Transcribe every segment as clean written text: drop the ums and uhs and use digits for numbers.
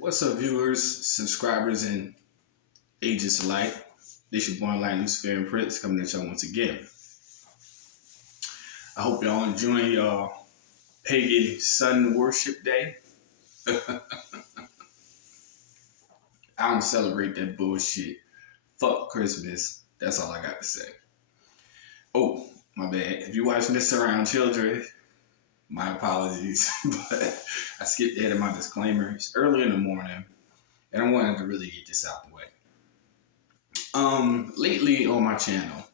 What's up, viewers, subscribers, and agents alike? This your boy Enlightened Luciferian Prince coming at y'all once again. I hope y'all enjoying y'all pagan sun worship day. I don't celebrate that bullshit. Fuck Christmas. That's all I got to say. Oh, my bad. If you're watching this around children, my apologies. But I skipped ahead of my disclaimer. It's early in the morning, and I wanted to really get this out the way. Lately on my channel,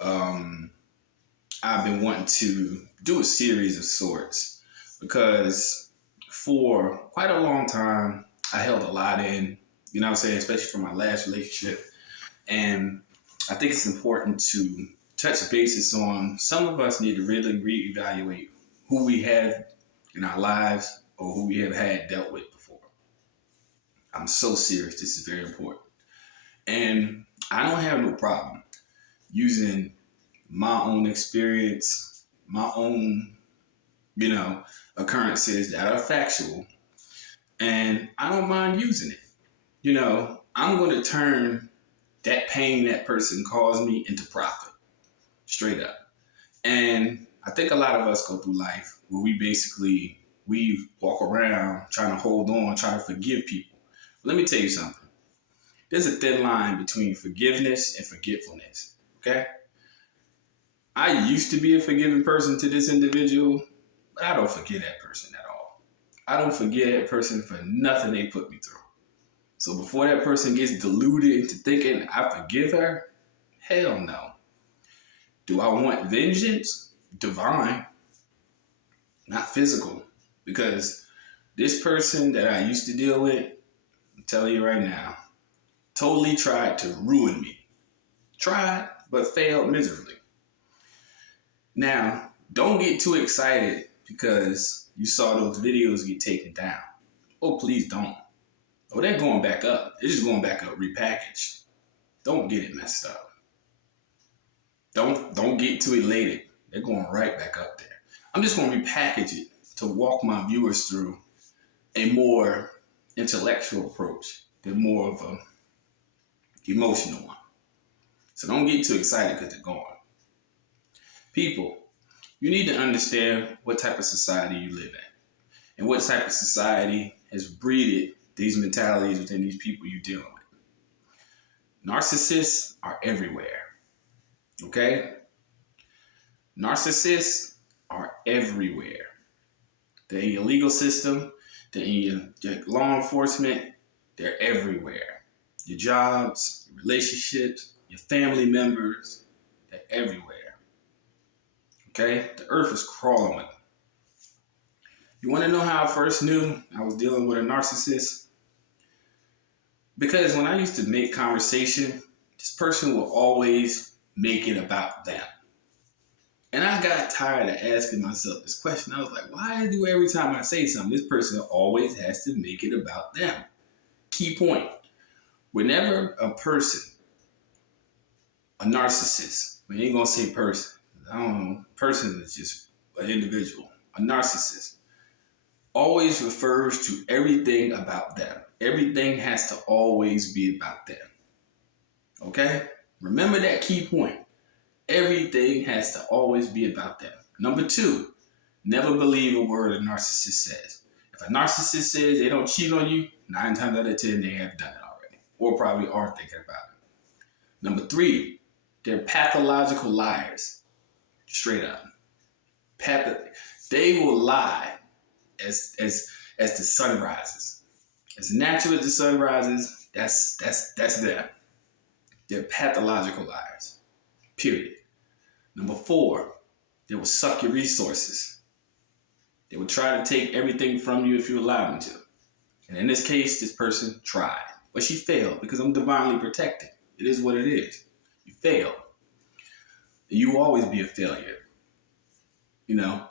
I've been wanting to do a series of sorts because for quite a long time, I held a lot in, you know what I'm saying, especially for my last relationship. And I think it's important to touch bases on some of us need to really reevaluate who we have in our lives or who we have had dealt with before. I'm so serious. This is very important. And I don't have no problem using my own experience, my own, occurrences that are factual. And I don't mind using it. I'm going to turn that pain that person caused me into profit. Straight up. And I think a lot of us go through life where we walk around trying to hold on, trying to forgive people. Let me tell you something. There's a thin line between forgiveness and forgetfulness, okay? I used to be a forgiving person to this individual, but I don't forget that person at all. I don't forget that person for nothing they put me through. So before that person gets deluded into thinking I forgive her, hell no. Do I want vengeance? Divine, not physical. Because this person that I used to deal with, I'm telling you right now, totally tried to ruin me. Tried, but failed miserably. Now, don't get too excited because you saw those videos get taken down. Oh, please don't. Oh, they're going back up. They're just going back up repackaged. Don't get it messed up. Don't get too elated. They're going right back up there. I'm just going to repackage it to walk my viewers through a more intellectual approach than more of a emotional one. So don't get too excited because they're gone. People, you need to understand what type of society you live in and what type of society has breeded these mentalities within these people you're dealing with. Narcissists are everywhere. Okay? Narcissists are everywhere. They're in your legal system, they're in your law enforcement, they're everywhere. Your jobs, your relationships, your family members, they're everywhere. Okay? The earth is crawling with them. You want to know how I first knew I was dealing with a narcissist? Because when I used to make conversation, this person will always make it about them. And I got tired of asking myself this question. I was like, why do every time I say something, this person always has to make it about them? Key point. Whenever a person, a narcissist, we ain't gonna say person, I don't know, person is just an individual, a narcissist, always refers to everything about them. Everything has to always be about them. Okay? Remember that key point. Everything has to always be about them. Number 2, never believe a word a narcissist says. If a narcissist says they don't cheat on you, 9 times out of 10 they have done it already, or probably are thinking about it. Number 3, they're pathological liars. Straight up. They will lie as the sun rises. As natural as the sun rises, that's them. They're pathological liars. Period. Number 4, they will suck your resources. They will try to take everything from you if you allow them to. And in this case, this person tried, but she failed because I'm divinely protected. It is what it is. You failed. You will always be a failure. Number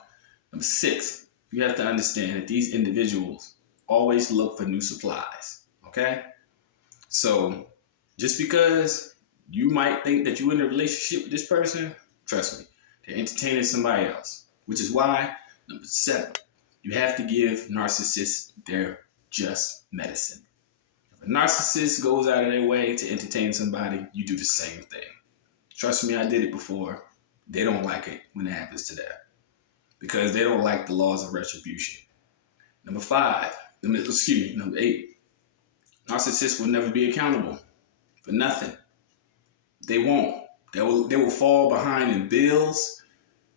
6, you have to understand that these individuals always look for new supplies. Okay? So just because you might think that you're in a relationship with this person, trust me, they're entertaining somebody else. Which is why, number 7, you have to give narcissists their just medicine. If a narcissist goes out of their way to entertain somebody, you do the same thing. Trust me, I did it before. They don't like it when it happens to them because they don't like the laws of retribution. Number 8, narcissists will never be accountable for nothing. They won't. They will fall behind in bills.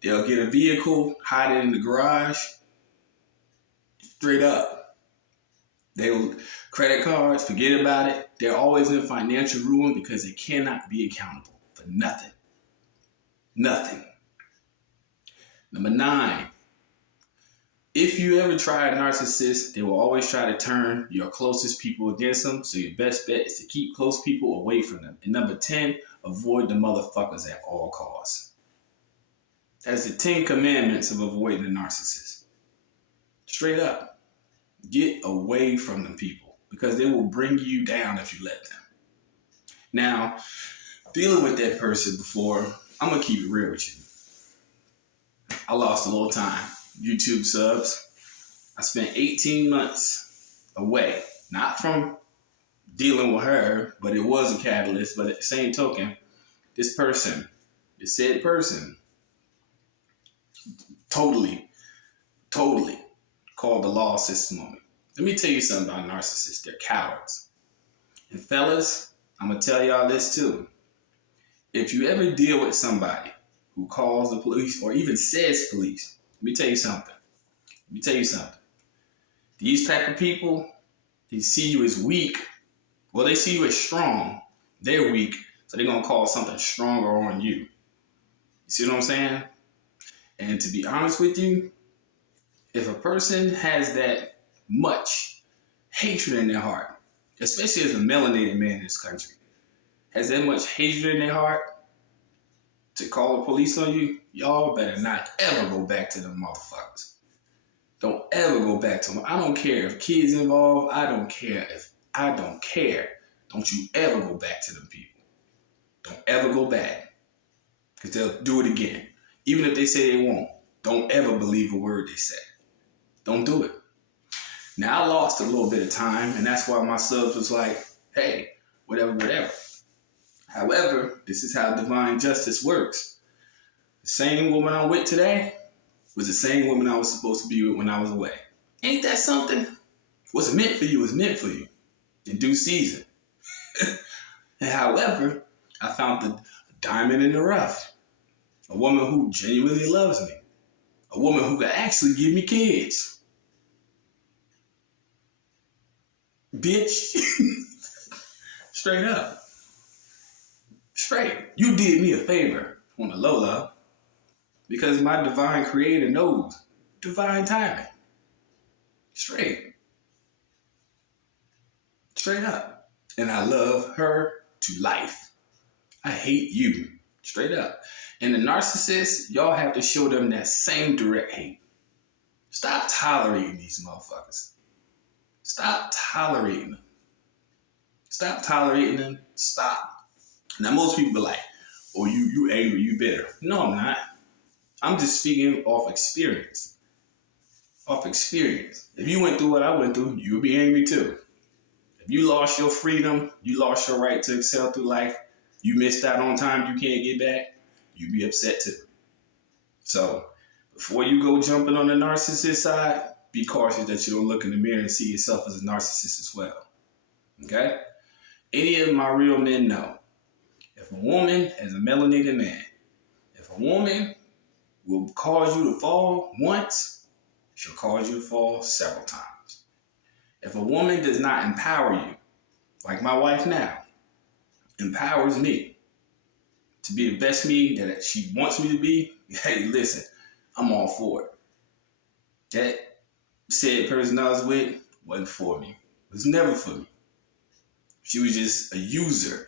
They'll get a vehicle, hide it in the garage. Straight up. They'll credit cards, forget about it. They're always in financial ruin because they cannot be accountable for nothing. Nothing. Number 9. If you ever try a narcissist, they will always try to turn your closest people against them. So your best bet is to keep close people away from them. And number 10, avoid the motherfuckers at all costs. That's the 10 commandments of avoiding a narcissist. Straight up. Get away from them people because they will bring you down if you let them. Now, dealing with that person before, I'm going to keep it real with you. I lost a little time. YouTube subs. I spent 18 months away, not from dealing with her, but it was a catalyst. But at the same token, this said person, totally called the law system on me. Let me tell you something about narcissists. They're cowards. And fellas, I'm going to tell y'all this too. If you ever deal with somebody who calls the police or even says police, let me tell you something. These type of people, they see you as weak. Well, they see you as strong. They're weak, so they're going to call something stronger on you. You see what I'm saying? And to be honest with you, if a person has that much hatred in their heart, especially as a melanated man in this country, has that much hatred in their heart to call the police on you, y'all better not ever go back to them motherfuckers. Don't ever go back to them. I don't care if kids involved. I don't care. Don't you ever go back to them people. Don't ever go back. Because they'll do it again. Even if they say they won't, don't ever believe a word they say. Don't do it. Now, I lost a little bit of time, and that's why my subs was like, hey, whatever. However, this is how divine justice works. The same woman I'm with today was the same woman I was supposed to be with when I was away. Ain't that something? What's meant for you is meant for you in due season. And however, I found the diamond in the rough. A woman who genuinely loves me. A woman who can actually give me kids. Bitch. Straight up. Straight. You did me a favor on the low because my divine creator knows divine timing. Straight up. And I love her to life. I hate you. Straight up. And the narcissists, y'all have to show them that same direct hate. Stop tolerating these motherfuckers. Stop tolerating them. Stop. Now, most people be like, oh, you angry, you bitter. No, I'm not. I'm just speaking off experience. If you went through what I went through, you would be angry too. If you lost your freedom, you lost your right to excel through life, you missed out on time you can't get back, you'd be upset too. So, before you go jumping on the narcissist side, be cautious that you don't look in the mirror and see yourself as a narcissist as well. Okay? Any of my real men know. If a woman, as a melanated man, if a woman will cause you to fall once, she'll cause you to fall several times. If a woman does not empower you, like my wife now, empowers me to be the best me that she wants me to be, hey, listen, I'm all for it. That said person I was with wasn't for me. It was never for me. She was just a user.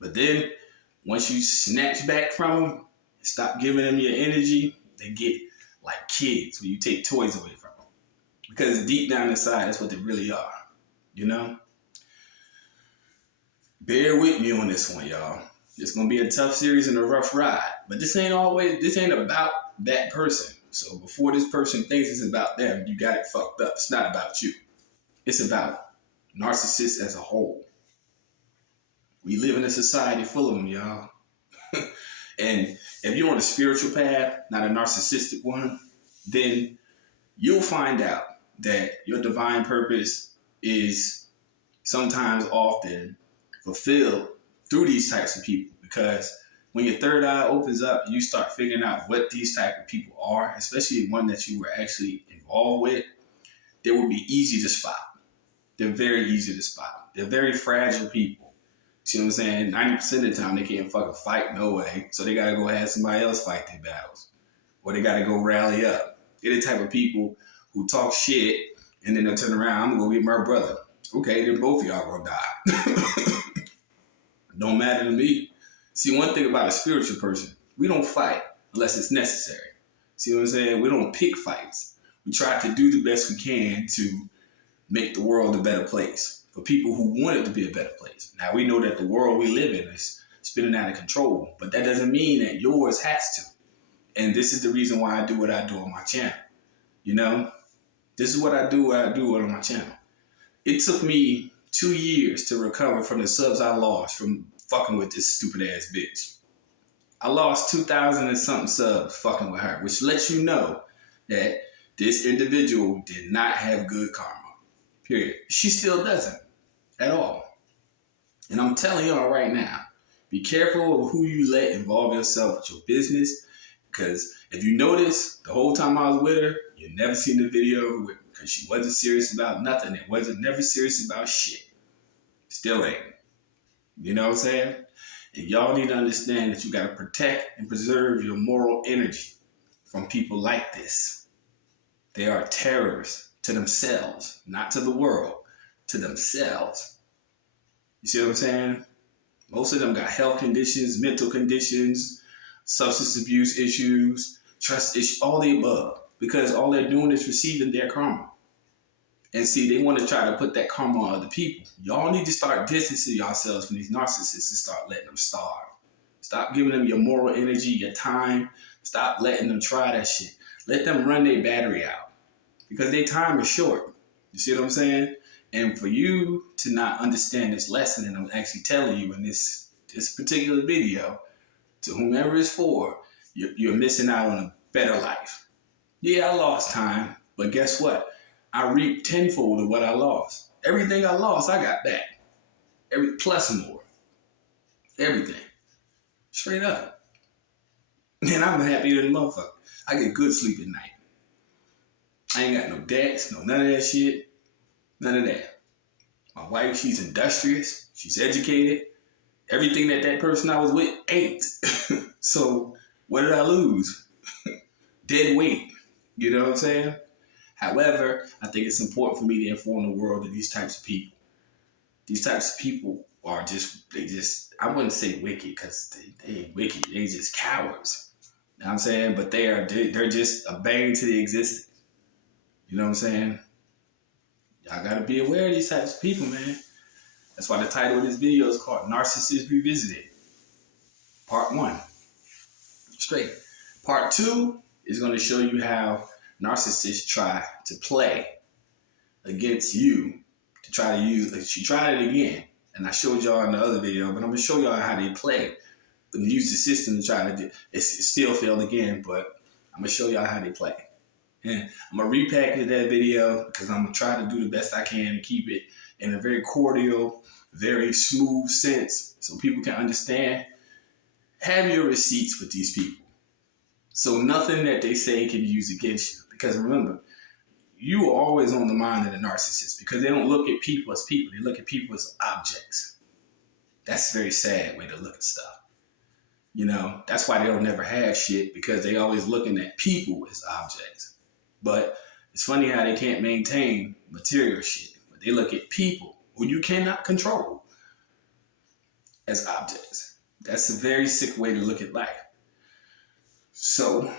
But then, once you snatch back from them, stop giving them your energy, they get like kids when you take toys away from them. Because deep down inside, that's what they really are. You know? Bear with me on this one, y'all. It's going to be a tough series and a rough ride. But this ain't about that person. So before this person thinks it's about them, you got it fucked up. It's not about you. It's about narcissists as a whole. We live in a society full of them, y'all. And if you're on a spiritual path, not a narcissistic one, then you'll find out that your divine purpose is sometimes often fulfilled through these types of people. Because when your third eye opens up, you start figuring out what these type of people are, especially one that you were actually involved with, they will be easy to spot. They're very easy to spot. They're very fragile people. See what I'm saying? 90% of the time, they can't fucking fight, no way. So they got to go have somebody else fight their battles. Or they got to go rally up. They're the type of people who talk shit, and then they'll turn around, I'm going to go get my brother. Okay, then both of y'all going to die. Don't matter to me. See, one thing about a spiritual person, we don't fight unless it's necessary. See what I'm saying? We don't pick fights. We try to do the best we can to make the world a better place for people who want it to be a better place. Now, we know that the world we live in is spinning out of control, but that doesn't mean that yours has to. And this is the reason why I do what I do on my channel. You know, this is what I do on my channel. It took me 2 years to recover from the subs I lost from fucking with this stupid ass bitch. I lost 2,000 and something subs fucking with her, which lets you know that this individual did not have good karma. Period. She still doesn't at all. And I'm telling y'all right now, be careful of who you let involve yourself with your business. Because if you notice, the whole time I was with her, you never seen the video with her because she wasn't serious about nothing. It wasn't never serious about shit. Still ain't. You know what I'm saying? And y'all need to understand that you got to protect and preserve your moral energy from people like this. They are terrors to themselves, not to the world, to themselves. You see what I'm saying? Most of them got health conditions, mental conditions, substance abuse issues, trust issues, all the above. Because all they're doing is receiving their karma. And see, they want to try to put that karma on other people. Y'all need to start distancing yourselves from these narcissists and start letting them starve. Stop giving them your moral energy, your time. Stop letting them try that shit. Let them run their battery out. Because their time is short. You see what I'm saying? And for you to not understand this lesson, and I'm actually telling you in this particular video, to whomever it's for, you're missing out on a better life. Yeah, I lost time, but guess what? I reaped tenfold of what I lost. Everything I lost, I got back. Plus more. Everything. Straight up. And I'm happy than a motherfucker. I get good sleep at night. I ain't got no debts, none of that shit. None of that. My wife, she's industrious. She's educated. Everything that person I was with ain't. So what did I lose? Dead weight. You know what I'm saying? However, I think it's important for me to inform the world of these types of people. These types of people are I wouldn't say wicked because they ain't wicked. They just cowards. You know what I'm saying? But they're just a bane to the existence. You know what I'm saying? Y'all got to be aware of these types of people, man. That's why the title of this video is called Narcissist Revisited. Part 1. Straight. Part 2 is going to show you how narcissists try to play against you to try to use. She tried it again, and I showed y'all in the other video, but I'm going to show y'all how they play and use the system to try to do. It still failed again, but I'm going to show y'all how they play. And I'm going to repackage that video because I'm going to try to do the best I can to keep it in a very cordial, very smooth sense so people can understand. Have your receipts with these people. So nothing that they say can be used against you. Because remember, you are always on the mind of the narcissist because they don't look at people as people. They look at people as objects. That's a very sad way to look at stuff. You know, that's why they don't never have shit because they always looking at people as objects. But it's funny how they can't maintain material shit. But they look at people who you cannot control as objects. That's a very sick way to look at life. So,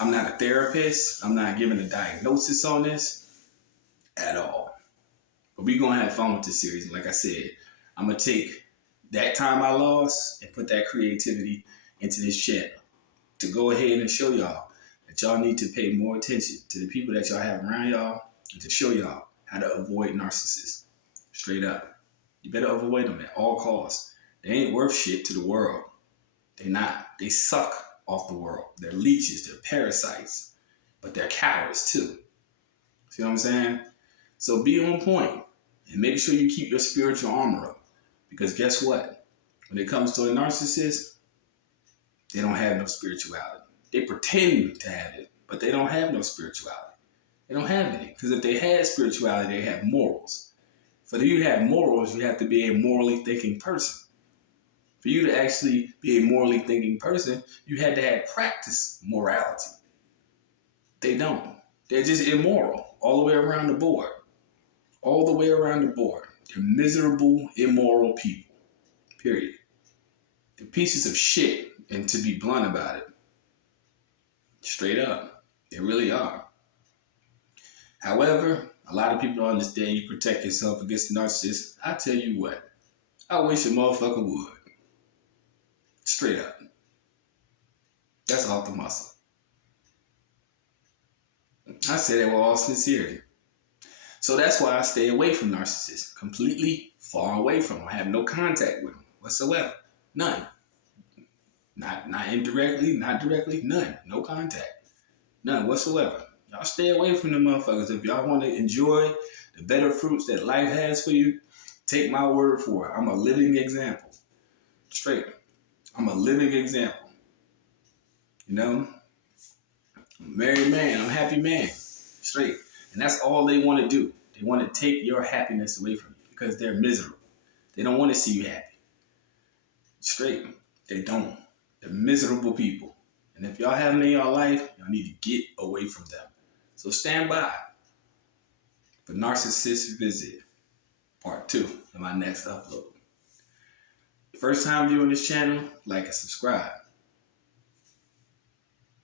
I'm not a therapist. I'm not giving a diagnosis on this at all. But we're going to have fun with this series. Like I said, I'm going to take that time I lost and put that creativity into this channel to go ahead and show y'all that y'all need to pay more attention to the people that y'all have around y'all and to show y'all how to avoid narcissists. Straight up. You better avoid them at all costs. They ain't worth shit to the world. They're not. They suck off the world. They're leeches. They're parasites. But they're cowards too. See what I'm saying? So be on point and make sure you keep your spiritual armor up. Because guess what? When it comes to a narcissist, they don't have no spirituality. They pretend to have it, but they don't have no spirituality. They don't have any. Because if they had spirituality, they have morals. For you to have morals, you have to be a morally thinking person. For you to actually be a morally thinking person, you had to have practice morality. They don't. They're just immoral all the way around the board. All the way around the board. They're miserable, immoral people. Period. They're pieces of shit, and to be blunt about it, straight up, they really are. However, a lot of people don't understand you protect yourself against the narcissist. I tell you what, I wish a motherfucker would. Straight up. That's off the muscle. I say that with all sincerity. So that's why I stay away from narcissists. Completely far away from them. I have no contact with them whatsoever. None. Not indirectly, not directly, none. No contact. None whatsoever. Y'all stay away from them motherfuckers. If y'all want to enjoy the better fruits that life has for you, take my word for it. I'm a living example. Straight. I'm a living example. You know? I'm a married man. I'm a happy man. Straight. And that's all they want to do. They want to take your happiness away from you because they're miserable. They don't want to see you happy. Straight. They don't. They're miserable people. And if y'all have them in your life, y'all need to get away from them. So stand by for Narcissist Revisited, Part 2 in my next upload. First time viewing this channel, like and subscribe.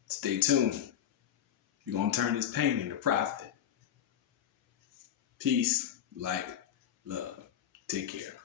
Stay tuned. We're going to turn this pain into profit. Peace, light, love. Take care.